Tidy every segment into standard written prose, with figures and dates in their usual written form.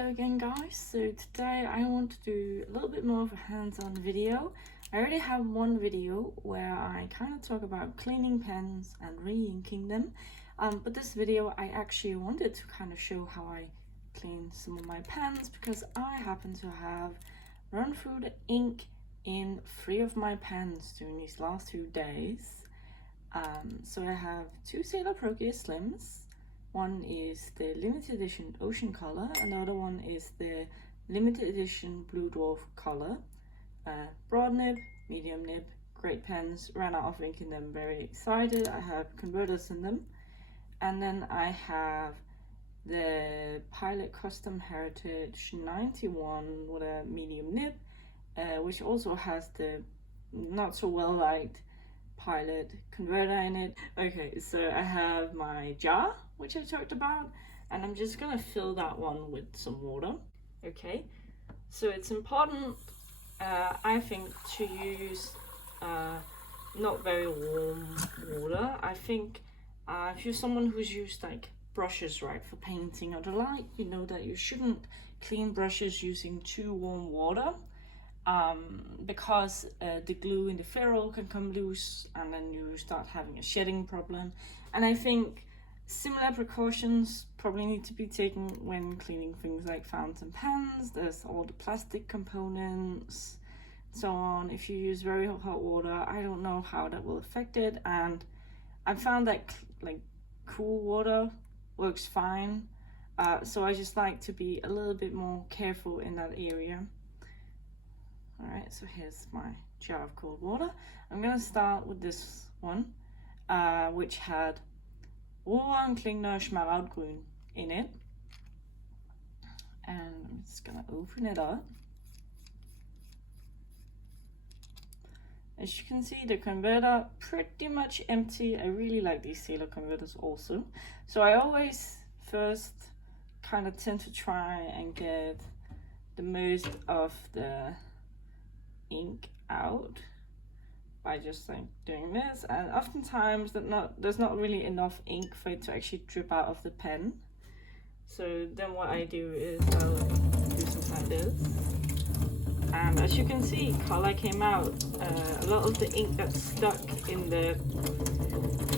Hello again guys, so today I want to do a little bit more of a hands-on video. I already have one video where I kind of talk about cleaning pens and reinking them, but this video I actually wanted to kind of show how I clean some of my pens because I happen to have run through the ink in 3 of my pens during these last 2 days. So I have 2 Sailor Procreate Slims. One is the limited edition ocean color, and the other one is the limited edition blue dwarf color. Broad nib, medium nib, great pens, ran out of ink in them, very excited. I have converters in them. And then I have the Pilot Custom Heritage 91 with a medium nib, which also has the not so well liked Pilot converter in it. Okay, so I have my jar, which I talked about, and I'm just gonna fill that one with some water. Okay, so it's important, I think, to use not very warm water. I think if you're someone who's used like brushes, right, for painting or the like, you know that you shouldn't clean brushes using too warm water. Because the glue in the ferrule can come loose and then you start having a shedding problem. And I think similar precautions probably need to be taken when cleaning things like fountain pens. There's all the plastic components, so on. If you use very hot water, I don't know how that will affect it, and I found that like cool water works fine. So I just like to be a little bit more careful in that area. Alright, so here's my jar of cold water. I'm going to start with this one, which had Klingner Schmaragdgrün in it. And I'm just going to open it up. As you can see, the converter pretty much empty. I really like these Sailor converters also. So I always first kind of tend to try and get the most of the ink out by just like doing this, and oftentimes there's not really enough ink for it to actually drip out of the pen. So then what I do is I'll do something like this, and as you can see, color came out. A lot of the ink that's stuck in the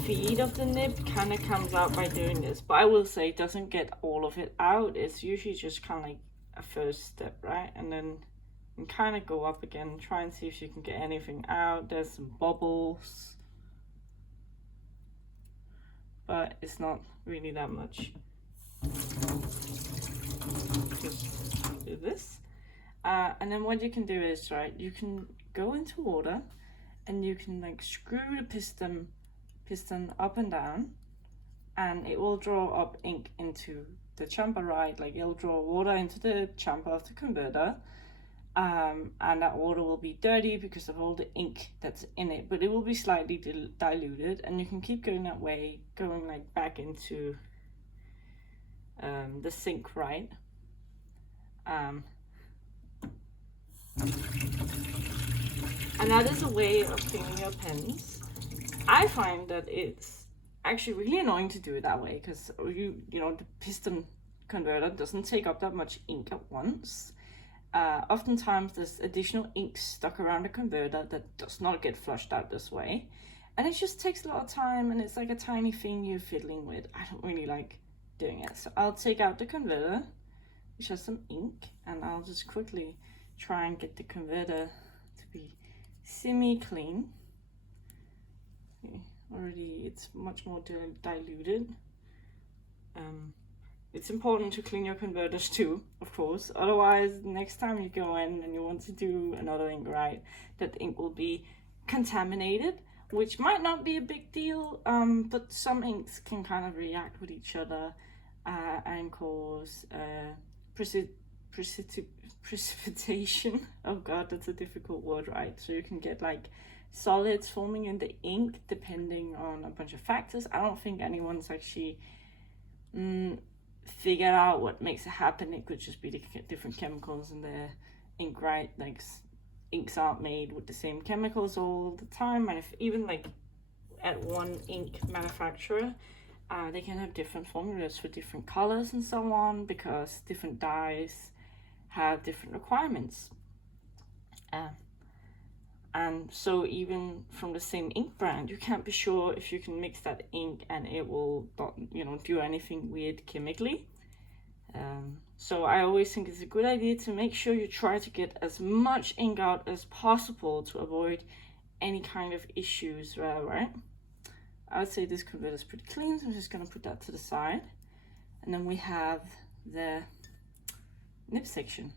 feed of the nib kind of comes out by doing this, but I will say it doesn't get all of it out. It's usually just kind of like a first step, right? And then and kind of go up again, try and see if you can get anything out. There's some bubbles, but it's not really that much. Just do this, and then what you can do is, right, you can go into water and you can like screw the piston up and down, and it will draw up ink into the chamber, right? Like it'll draw water into the chamber of the converter. And that water will be dirty because of all the ink that's in it, but it will be slightly diluted, and you can keep going that way, going like back into the sink, right? And that is a way of cleaning your pens. I find that it's actually really annoying to do it that way because you know the piston converter doesn't take up that much ink at once. Oftentimes there's additional ink stuck around the converter that does not get flushed out this way, and it just takes a lot of time, and it's like a tiny thing you're fiddling with. I don't really like doing it, so I'll take out the converter, which has some ink, and I'll just quickly try and get the converter to be semi-clean. Okay, already it's much more diluted. It's important to clean your converters too, of course. Otherwise, next time you go in and you want to do another ink, right, that ink will be contaminated, which might not be a big deal, but some inks can kind of react with each other and cause precipitation. Oh god, that's a difficult word, right? So you can get like solids forming in the ink depending on a bunch of factors. I don't think anyone's actually figure out what makes it happen. It could just be the different chemicals in the ink, right? Like inks aren't made with the same chemicals all the time, and if even like at one ink manufacturer, They can have different formulas for different colors and so on, because different dyes have different requirements. And so even from the same ink brand, you can't be sure if you can mix that ink and it will not, do anything weird chemically. So I always think it's a good idea to make sure you try to get as much ink out as possible to avoid any kind of issues, right? I'd say this converter is pretty clean, so I'm just gonna put that to the side. And then we have the nib section.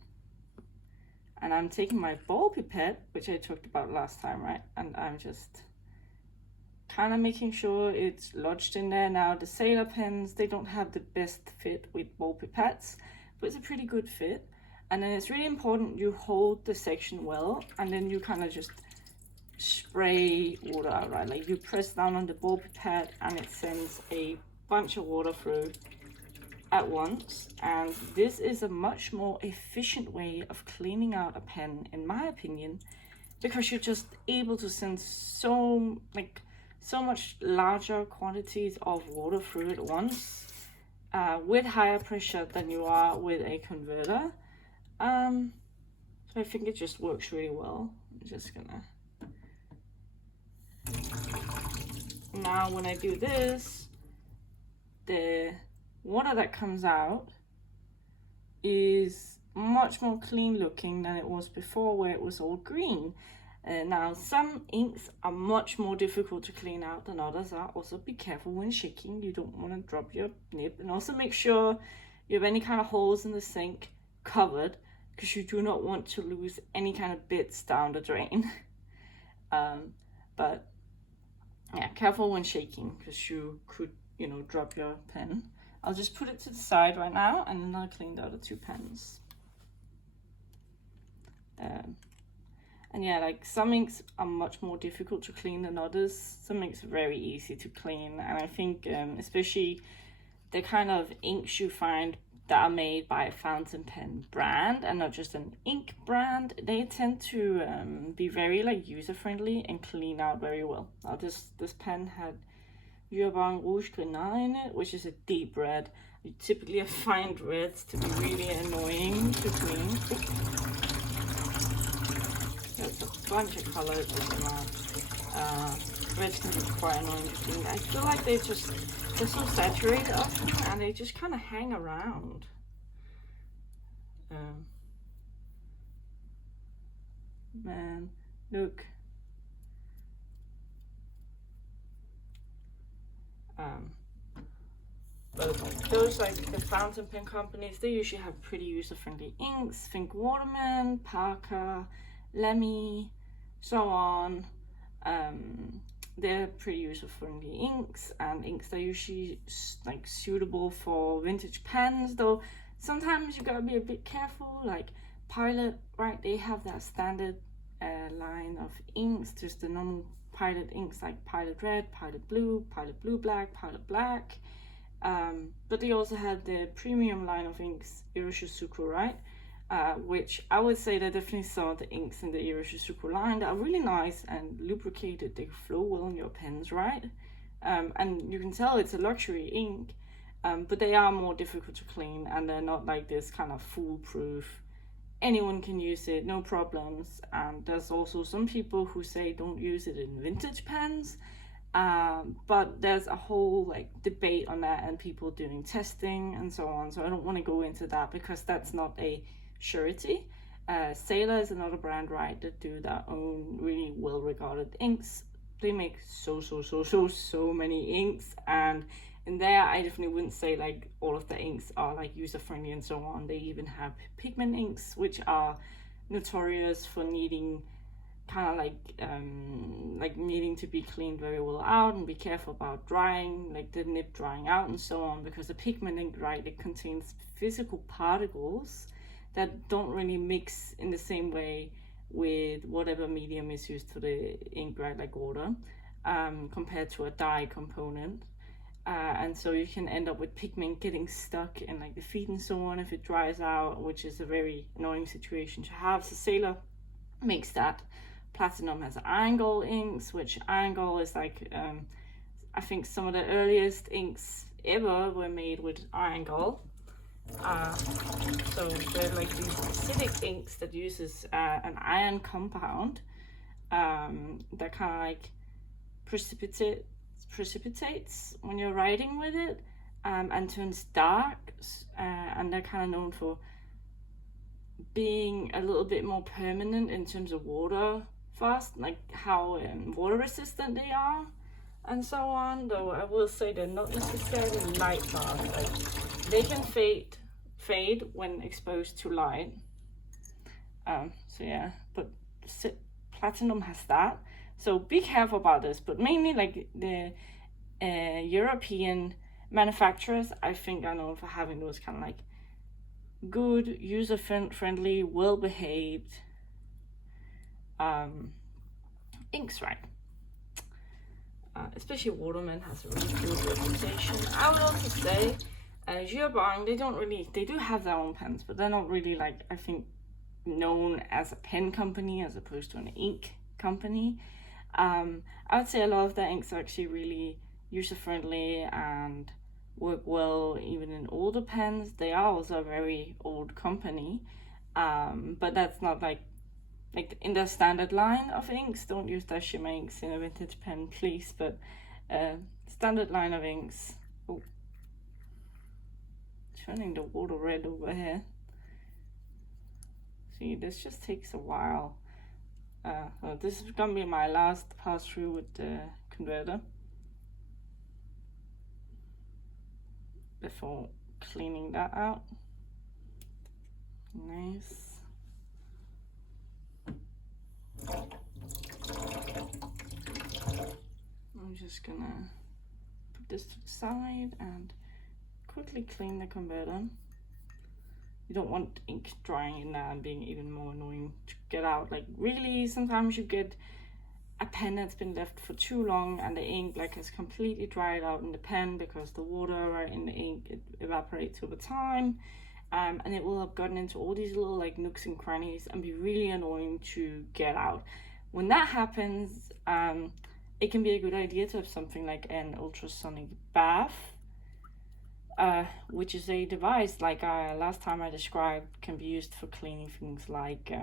And I'm taking my ball pipette, which I talked about last time, right? And I'm just kind of making sure it's lodged in there. Now, the sailor pens, they don't have the best fit with ball pipettes, but it's a pretty good fit. And then it's really important you hold the section well, and then you kind of just spray water out, right? Like you press down on the ball pipette and it sends a bunch of water through at once. And this is a much more efficient way of cleaning out a pen, in my opinion, because you're just able to send so much larger quantities of water through at once with higher pressure than you are with a converter. So I think it just works really well. I'm just gonna, now when I do this, the water that comes out is much more clean looking than it was before, where it was all green. Now, some inks are much more difficult to clean out than others are. Also, be careful when shaking. You don't want to drop your nib. And also make sure you have any kind of holes in the sink covered, because you do not want to lose any kind of bits down the drain. But yeah, careful when shaking, because you could, drop your pen. I'll just put it to the side right now, and then I'll clean the other two pens. And yeah, like some inks are much more difficult to clean than others. Some inks are very easy to clean, and I think especially the kind of inks you find that are made by a fountain pen brand and not just an ink brand, they tend to be very user-friendly and clean out very well. Now this pen had Herbin Rouge Grenat in it, which is a deep red. Typically I find reds to be really annoying to clean. There's a bunch of colors in that. Reds can be quite annoying to clean. I feel like they're so saturated often, and they just kind of hang around. Man, look. But those the fountain pen companies, they usually have pretty user-friendly inks. Think Waterman, Parker, Lemmy, so on. They're pretty user-friendly inks, and inks that are usually suitable for vintage pens, though sometimes you gotta be a bit careful. Like Pilot, right, they have that standard line of inks, just the normal Pilot inks like Pilot Red, Pilot Blue Black, Pilot Black. But they also have the premium line of inks, iroshizuku, right? Which I would say that definitely some of the inks in the iroshizuku line that are really nice and lubricated. They flow well in your pens, right? And you can tell it's a luxury ink, but they are more difficult to clean, and they're not like this kind of foolproof. Anyone can use it, no problems. And there's also some people who say don't use it in vintage pens. But there's a whole debate on that, and people doing testing and so on. So I don't want to go into that, because that's not a surety. Sailor is another brand, right, that do their own really well-regarded inks. They make so many inks, and in there I definitely wouldn't say all of the inks are user-friendly and so on. They even have pigment inks, which are notorious for needing kind of needing to be cleaned very well out, and be careful about drying, the nib drying out and so on, because the pigment ink, right, it contains physical particles that don't really mix in the same way with whatever medium is used for the ink, right, like water, compared to a dye component. And so you can end up with pigment getting stuck in the feed and so on if it dries out, which is a very annoying situation to have. So Sailor makes that. Platinum has Iron-Gall inks, which Iron-Gall is I think some of the earliest inks ever were made with Asa-gao. So they're like these acidic inks that uses an iron compound that kind of like precipitates when you're writing with it, and turns dark, and they're kind of known for being a little bit more permanent in terms of water fast, like how water resistant they are and so on. Though I will say they're not necessarily light fast. Like they can fade when exposed to light. So yeah, but platinum has that, so be careful about this. But mainly like the European manufacturers, I think, are known for having those kind of like good, user-friendly, well-behaved inks, right? Especially Waterman has a really good reputation. I would also say Herbin, they do have their own pens, but they're not really, like, I think, known as a pen company as opposed to an ink company. I would say a lot of their inks are actually really user-friendly and work well even in older pens. They are also a very old company, but that's not like in their standard line of inks. Don't use their shimmer inks in a vintage pen, please. But standard line of inks. Oh, turning the water red over here. See, this just takes a while. So this is gonna be my last pass through with the converter before cleaning that out. Nice. I'm just gonna put this to the side and quickly clean the converter. You don't want ink drying in there and being even more annoying to get out. Like really, sometimes you get a pen that's been left for too long and the ink like has completely dried out in the pen because the water in the ink, it evaporates over time, and it will have gotten into all these little like nooks and crannies and be really annoying to get out. When that happens, it can be a good idea to have something like an ultrasonic bath, which is a device like last time I described, can be used for cleaning things like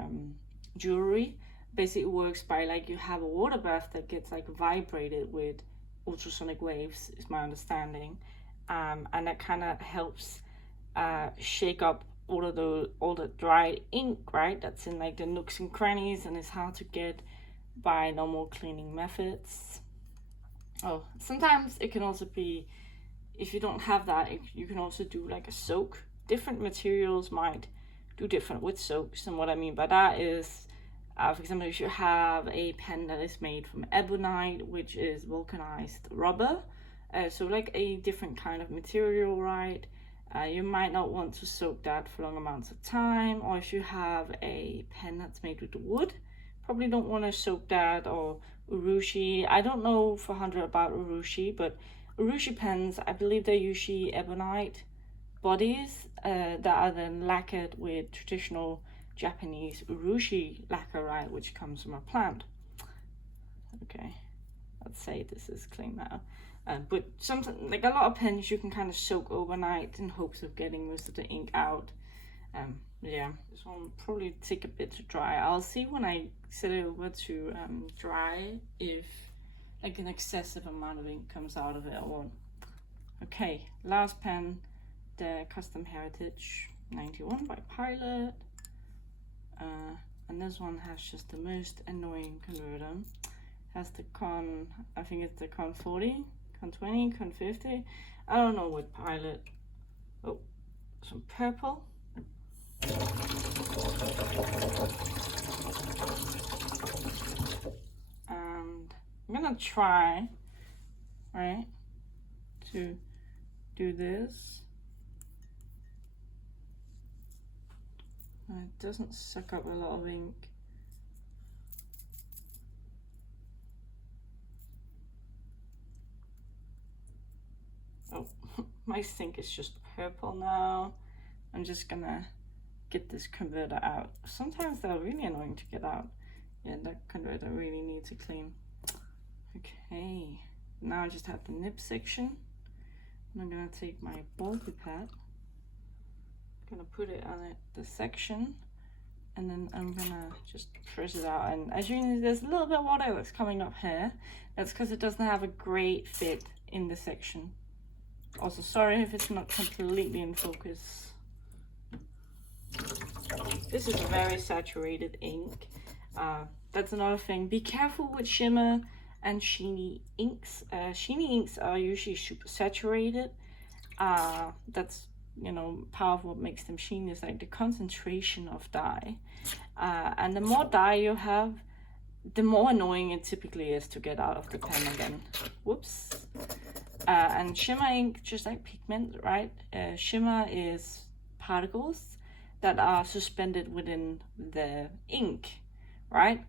jewelry. Basically, it works by like you have a water bath that gets like vibrated with ultrasonic waves, is my understanding, and that kind of helps shake up all the dry ink, right? That's in like the nooks and crannies and is hard to get by normal cleaning methods. Oh, sometimes it can also be, if you don't have that, you can also do like a soak. Different materials might do different with soaks, and what I mean by that is, for example, if you have a pen that is made from ebonite, which is vulcanized rubber, so like a different kind of material, right? You might not want to soak that for long amounts of time. Or if you have a pen that's made with wood, probably don't want to soak that. Or urushi, I don't know for 100 about urushi, but urushi pens, I believe they're usually ebonite bodies that are then lacquered with traditional Japanese urushi lacquer, right, which comes from a plant. Okay, let's say this is clean now. But something like a lot of pens you can kind of soak overnight in hopes of getting most of the ink out. Yeah, this one will probably take a bit to dry. I'll see when I set it over to dry if like an excessive amount of ink comes out of it or what. Okay, last pen, the Custom Heritage 91 by Pilot. And this one has just the most annoying converter. Has the I think it's the Con 40, Con 20, Con 50. I don't know what Pilot. Oh, some purple. And I'm gonna try, right, to do this. It doesn't suck up a lot of ink. Oh, my sink is just purple now. I'm just gonna get this converter out. Sometimes they're really annoying to get out. Yeah, that converter really needs a clean. Okay, now I just have the nib section, I'm gonna take my ball pipette, gonna put it on the section, and then I'm gonna just press it out. And as you can see, there's a little bit of water that's coming up here. That's because it doesn't have a great fit in the section. Also, sorry if it's not completely in focus. This is a very saturated ink. That's another thing. Be careful with shimmer and sheeny inks. Sheeny inks are usually super saturated. That's, you know, part of what makes them sheen is like the concentration of dye. And the more dye you have, the more annoying it typically is to get out of the pen again. Whoops. And shimmer ink, just like pigment, right? Shimmer is particles that are suspended within the ink, right?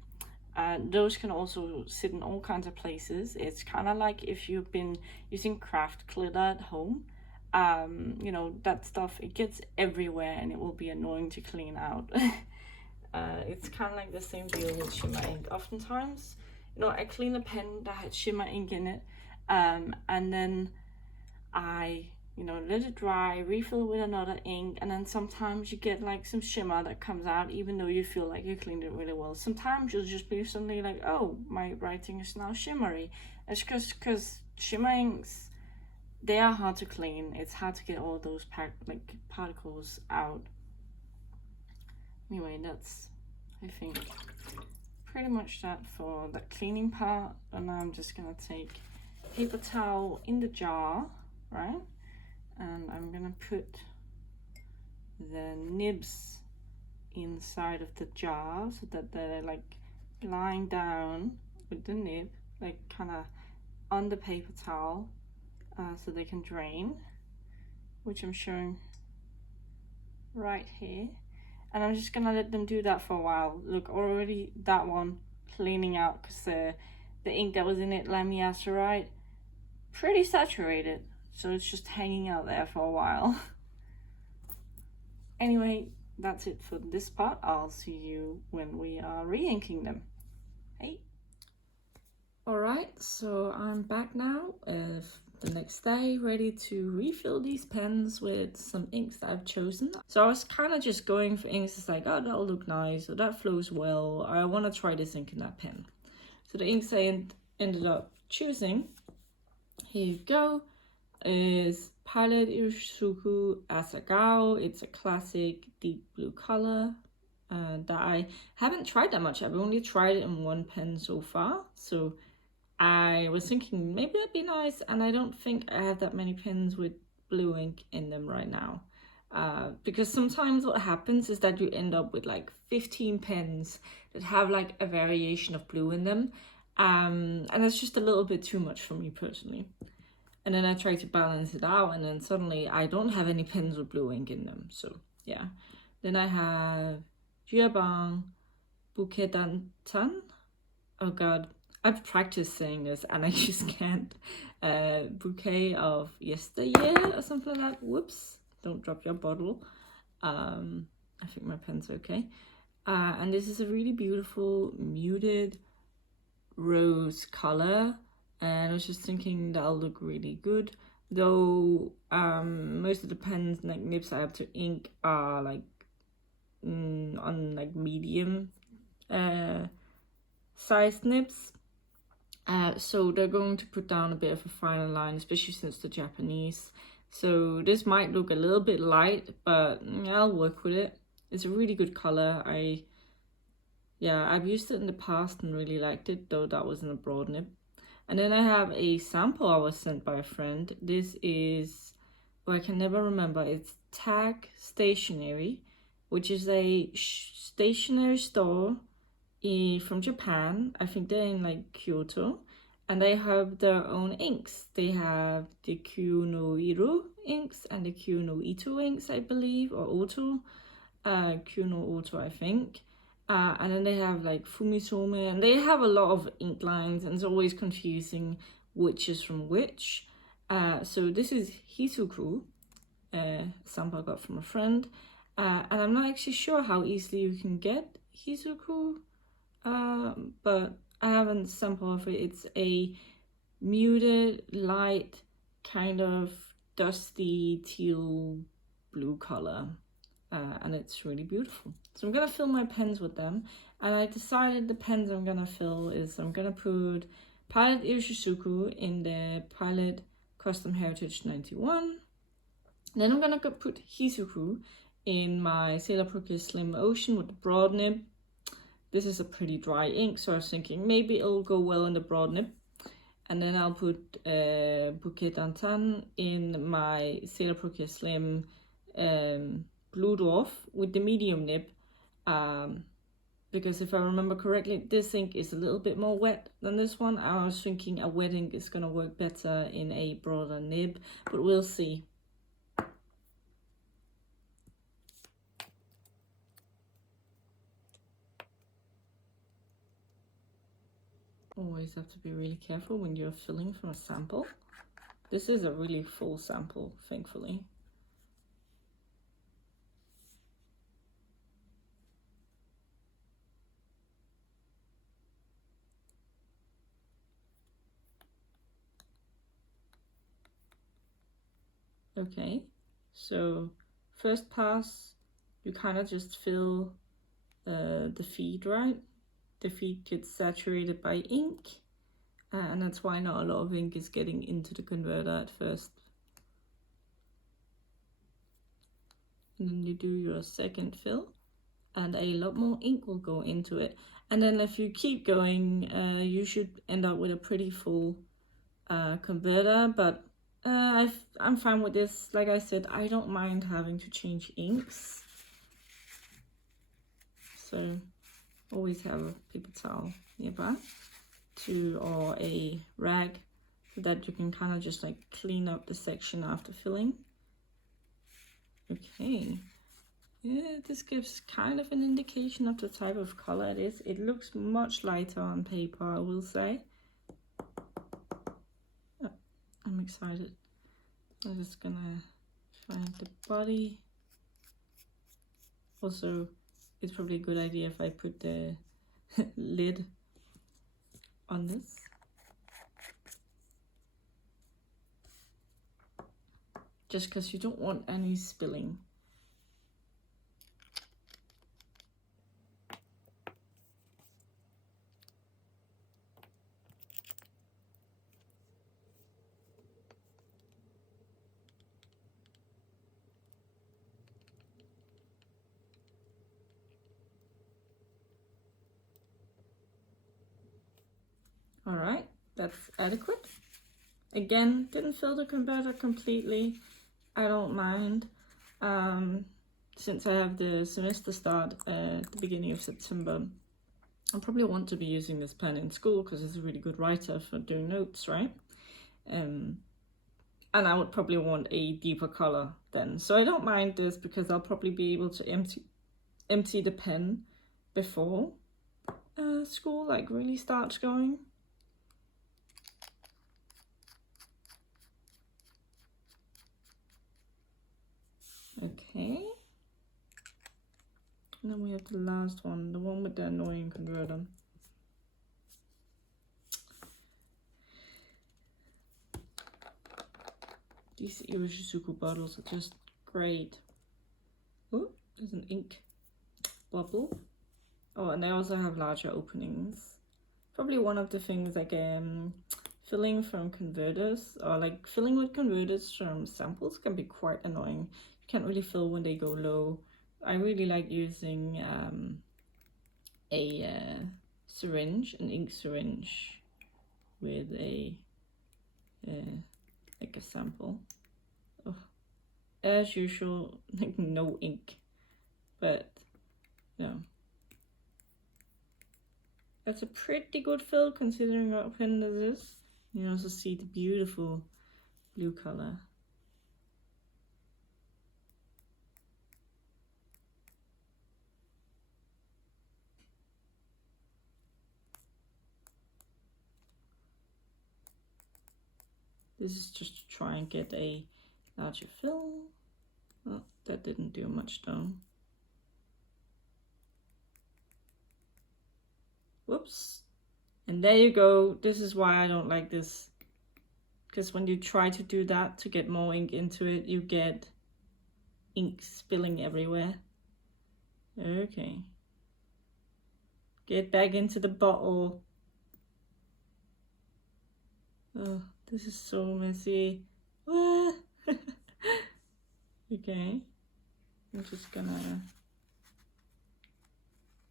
Those can also sit in all kinds of places. It's kind of like if you've been using craft glitter at home. You know, that stuff, it gets everywhere and it will be annoying to clean out. It's kind of like the same deal with shimmer ink. Oftentimes, you know, I clean a pen that had shimmer ink in it, and then I, you know, let it dry, refill with another ink, and then sometimes you get like some shimmer that comes out even though you feel like you cleaned it really well. Sometimes you'll just be suddenly like, oh, my writing is now shimmery. It's because shimmer inks, they are hard to clean. It's hard to get all those particles out. Anyway, that's, I think, pretty much that for the cleaning part. And now I'm just gonna take paper towel in the jar, right? And I'm gonna put the nibs inside of the jar so that they're like lying down with the nib, like kind of on the paper towel, so they can drain, which I'm showing right here. And I'm just gonna let them do that for a while. Look, already that one cleaning out because the ink that was in it, lamiacerite, pretty saturated. So it's just hanging out there for a while. Anyway, that's it for this part. I'll see you when we are reinking them. Hey. Alright, so I'm back now. The next day, ready to refill these pens with some inks that I've chosen. So I was kind of just going for inks. It's like, oh, that'll look nice, or that flows well. I want to try this ink in that pen. So the inks I ended up choosing, here you go, is Palette Iroshizuku Asa-gao. It's a classic deep blue color that I haven't tried that much. I've only tried it in one pen so far. So I was thinking maybe that'd be nice, and I don't think I have that many pens with blue ink in them right now. Because sometimes what happens is that you end up with like 15 pens that have like a variation of blue in them. And it's just a little bit too much for me personally. And then I try to balance it out, and then suddenly I don't have any pens with blue ink in them. So yeah. Then I have Herbin bouquet tan. Oh god, I've practiced saying this and I just can't. Bouquet of yesteryear or something like that. Whoops, don't drop your bottle. I think my pen's okay. And this is a really beautiful muted rose color. And I was just thinking that'll look really good. Though most of the pens like nibs I have to ink are like on like medium size nibs. So they're going to put down a bit of a finer line, especially since they're Japanese. So this might look a little bit light, but I'll work with it. It's a really good color. I've used it in the past and really liked it, though that wasn't a broad nib. And then I have a sample I was sent by a friend. This is, I can never remember, it's TAG Stationery, which is a stationery store from Japan. I think they're in like Kyoto, and they have their own inks. They have the kyo-no-oto inks and the kyo-no-oto inks, I believe, or oto, kyo-no-oto, I think. And then they have like fumisome, and they have a lot of ink lines, and it's always confusing which is from which. So this is Hisoku, sample I got from a friend, and I'm not actually sure how easily you can get Hisoku, but I have a sample of it. It's a muted, light, kind of dusty teal blue color, and it's really beautiful. So I'm gonna fill my pens with them, and I decided the pens I'm gonna fill is I'm gonna put palette iroshizuku in the palette Custom Heritage 91. Then I'm gonna put Hisoku in my Sailor Bouquet Slim Ocean with the broad nib. This is a pretty dry ink, so I was thinking maybe it'll go well in the broad nib. And then I'll put Bouquet Dantan in my Sailor Bouquet Slim Blue Dwarf with the medium nib. Because if I remember correctly, this ink is a little bit more wet than this one. I was thinking a wet ink is gonna work better in a broader nib, but we'll see. Always have to be really careful when you're filling from a sample. This is a really full sample, thankfully. Okay, so first pass, you kind of just fill the feed, right? The feed gets saturated by ink, and that's why not a lot of ink is getting into the converter at first. And then you do your second fill, and a lot more ink will go into it. And then if you keep going, you should end up with a pretty full converter, but I'm fine with this. Like I said, I don't mind having to change inks. So always have a paper towel nearby or a rag so that you can kind of just like clean up the section after filling. Okay, yeah, this gives kind of an indication of the type of color it is. It looks much lighter on paper, I will say. Oh, I'm excited. I'm just gonna find the body. Also, it's probably a good idea if I put the lid on this. Just because you don't want any spilling. All right, that's adequate. Again, didn't fill the converter completely. I don't mind. Since I have the semester start at the beginning of September, I probably want to be using this pen in school because it's a really good writer for doing notes, right? And I would probably want a deeper color then. So I don't mind this because I'll probably be able to empty the pen before school like really starts going. Okay. And then we have the last one, the one with the annoying converter. These iroshizuku bottles are just great. Oh, there's an ink bubble. Oh, and they also have larger openings. Probably one of the things like filling from converters or like filling with converters from samples can be quite annoying. You can't really fill when they go low. I really like using a syringe, an ink syringe with a like a sample. Oh, as usual, like no ink, but yeah, that's a pretty good fill considering what pen this is. You also see the beautiful blue color. This is just to try and get a larger fill. Oh, that didn't do much though. Whoops. And there you go. This is why I don't like this because when you try to do that to get more ink into it, you get ink spilling everywhere. Okay. Get back into the bottle. Oh, this is so messy. Okay. I'm just gonna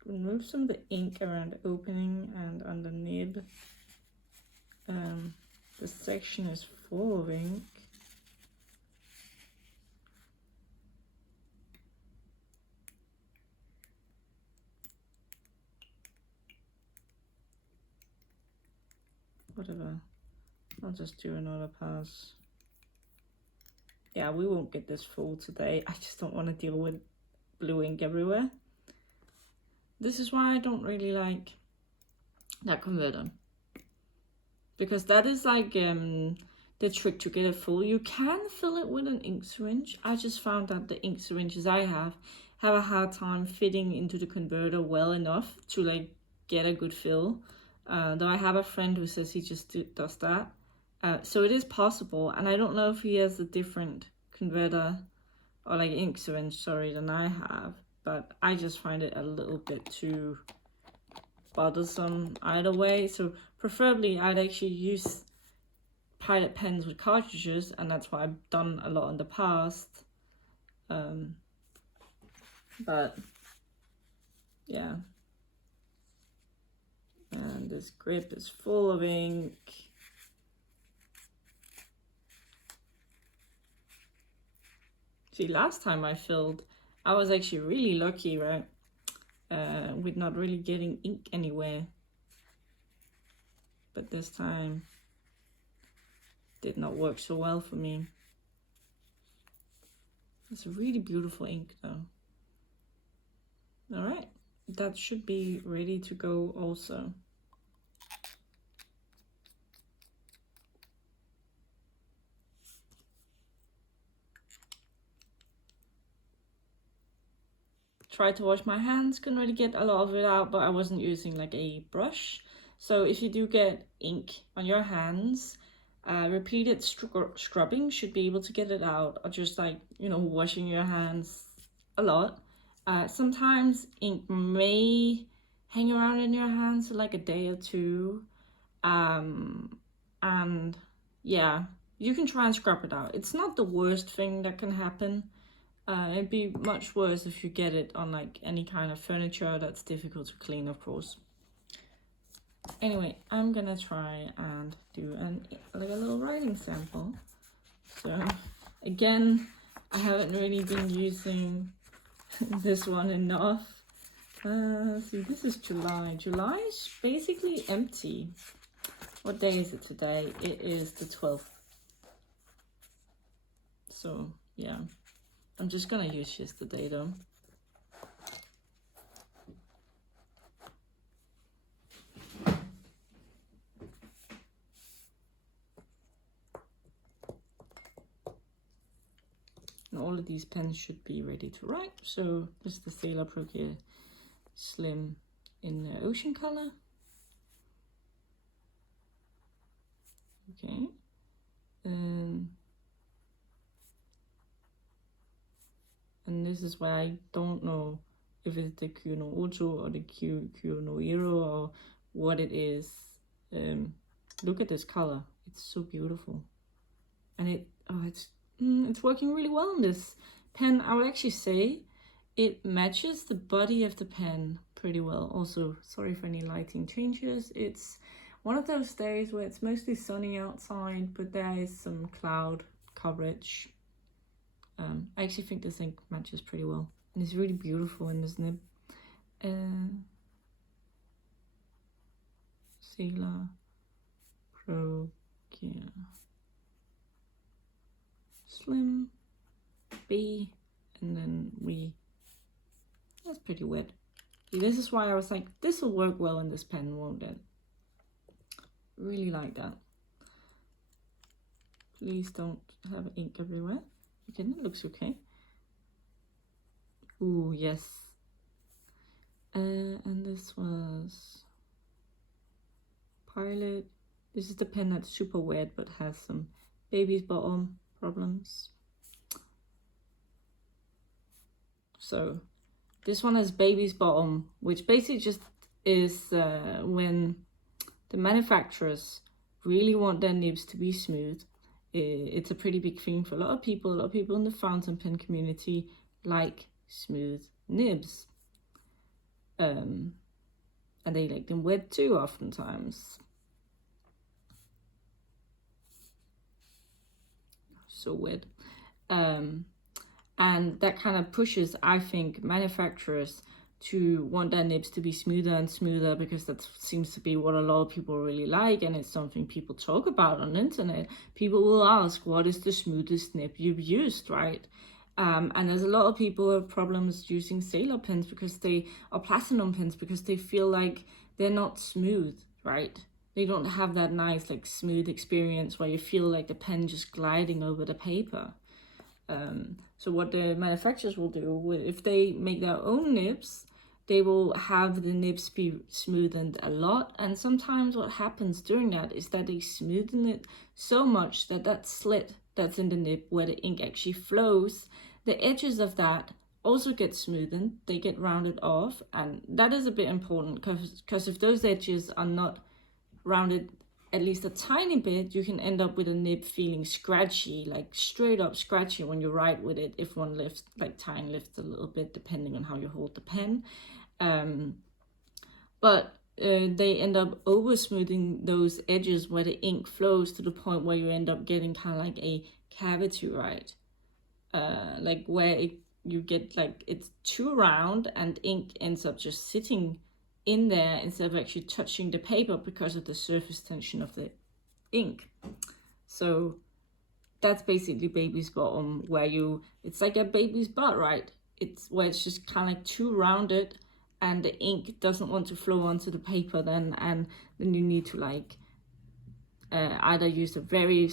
remove some of the ink around the opening and on the nib. The section is full of ink. Whatever, I'll just do another pass. Yeah, we won't get this full today. I just don't want to deal with blue ink everywhere. This is why I don't really like that converter, because that is like the trick to get it full. You can fill it with an ink syringe. I just found that the ink syringes I have a hard time fitting into the converter well enough to like get a good fill. Though I have a friend who says he just does that. So it is possible, and I don't know if he has a different converter or like ink syringe, sorry, than I have, but I just find it a little bit too bothersome either way. So preferably I'd actually use pilot pens with cartridges, and that's what I've done a lot in the past. But yeah, and this grip is full of ink. See, last time I filled, I was actually really lucky, right? With not really getting ink anywhere. But this time did not work so well for me. It's a really beautiful ink though. All right, that should be ready to go also. Tried to wash my hands, couldn't really get a lot of it out, but I wasn't using like a brush. So if you do get ink on your hands, repeated scrubbing should be able to get it out, or just like, you know, washing your hands a lot. Sometimes ink may hang around in your hands for like a day or two. And yeah, you can try and scrub it out. It's not the worst thing that can happen. It'd be much worse if you get it on like any kind of furniture that's difficult to clean, of course. Anyway, I'm gonna try and do like a little writing sample. So again, I haven't really been using this one enough. See, this is July. July is basically empty. What day is it today? It is the 12th. So yeah, I'm just gonna use yesterday though. And all of these pens should be ready to write. So this is the Sailor Pro Gear Slim in the ocean color. Okay. And this is why I don't know if it's the kyo-no-oto or the kyo-no-oto or what it is. Look at this color. It's so beautiful. And it's working really well in this pen. I would actually say it matches the body of the pen pretty well. Also, sorry for any lighting changes. It's one of those days where it's mostly sunny outside, but there is some cloud coverage. I actually think this ink matches pretty well, and it's really beautiful in this nib. Sailor Pro Gear Slim B, and then that's pretty wet. See, this is why I was like, this will work well in this pen, won't it? Really like that. Please don't have ink everywhere. Okay, that looks okay. Ooh, yes. And this was Pilot This is the pen that's super wet but has some baby's bottom problems. So this one has baby's bottom, which basically just is when the manufacturers really want their nibs to be smooth. It's a pretty big thing for a lot of people. A lot of people in the fountain pen community like smooth nibs. And they like them wet too, oftentimes. So wet. And that kind of pushes, I think, manufacturers to want their nibs to be smoother and smoother, because that seems to be what a lot of people really like, and it's something people talk about on the internet. People will ask, what is the smoothest nib you've used, right? And there's a lot of people who have problems using sailor pens because or platinum pens, because they feel like they're not smooth, right? They don't have that nice, like, smooth experience where you feel like the pen just gliding over the paper. So what the manufacturers will do, if they make their own nibs, they will have the nibs be smoothened a lot. And sometimes what happens during that is that they smoothen it so much that that slit that's in the nib where the ink actually flows, the edges of that also get smoothened, they get rounded off. And that is a bit important, because if those edges are not rounded at least a tiny bit, you can end up with a nib feeling scratchy, like straight up scratchy when you write with it, if one lifts, like tine lifts a little bit, depending on how you hold the pen. But they end up over smoothing those edges where the ink flows to the point where you end up getting kind of like a cavity, right? Like where you get like it's too round and ink ends up just sitting in there instead of actually touching the paper because of the surface tension of the ink. So that's basically baby's bottom, where it's like a baby's butt, right? It's where it's just kind of like too rounded and the ink doesn't want to flow onto the paper then, and then you need to like either use a very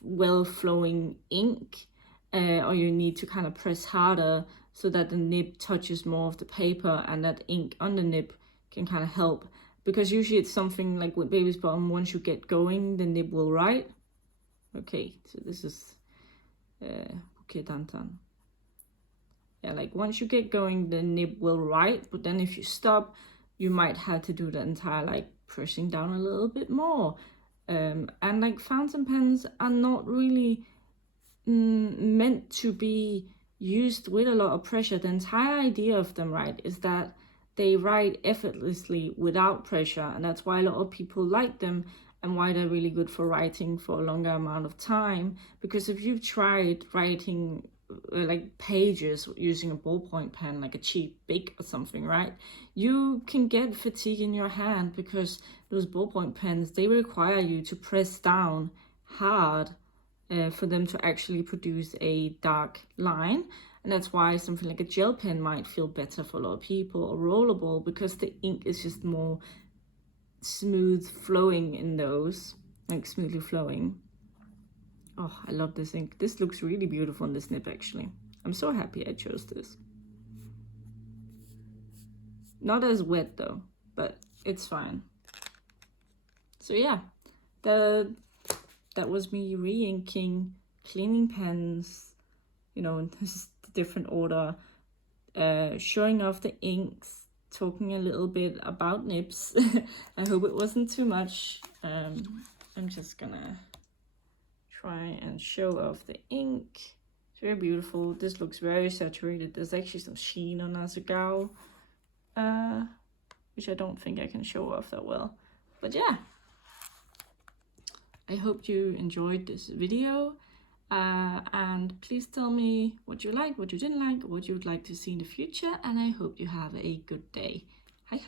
well flowing ink or you need to kind of press harder so that the nib touches more of the paper and that ink on the nib can kind of help. Because usually it's something like with baby's bottom, once you get going, the nib will write. Okay, so this is bouquet dantan. Yeah, like once you get going, the nib will write, but then if you stop, you might have to do the entire like pressing down a little bit more. And like fountain pens are not really meant to be used with a lot of pressure. The entire idea of them, right, is that they write effortlessly without pressure, and that's why a lot of people like them and why they're really good for writing for a longer amount of time. Because if you've tried writing like pages using a ballpoint pen, like a cheap Bic or something, right, you can get fatigue in your hand, because those ballpoint pens, they require you to press down hard for them to actually produce a dark line. And that's why something like a gel pen might feel better for a lot of people, or rollerball, because the ink is just more smooth flowing in those, like smoothly flowing. Oh, I love this ink. This looks really beautiful in this nib, actually. I'm so happy I chose this. Not as wet though, but it's fine. So yeah, that was me re-inking, cleaning pens, you know, in this different order, showing off the inks, talking a little bit about nibs. I hope it wasn't too much. I'm just gonna try and show off the ink. It's very beautiful. This looks very saturated. There's actually some sheen on Asa-gao, which I don't think I can show off that well. But yeah, I hope you enjoyed this video. And please tell me what you liked, what you didn't like, what you would like to see in the future, and I hope you have a good day. Hi.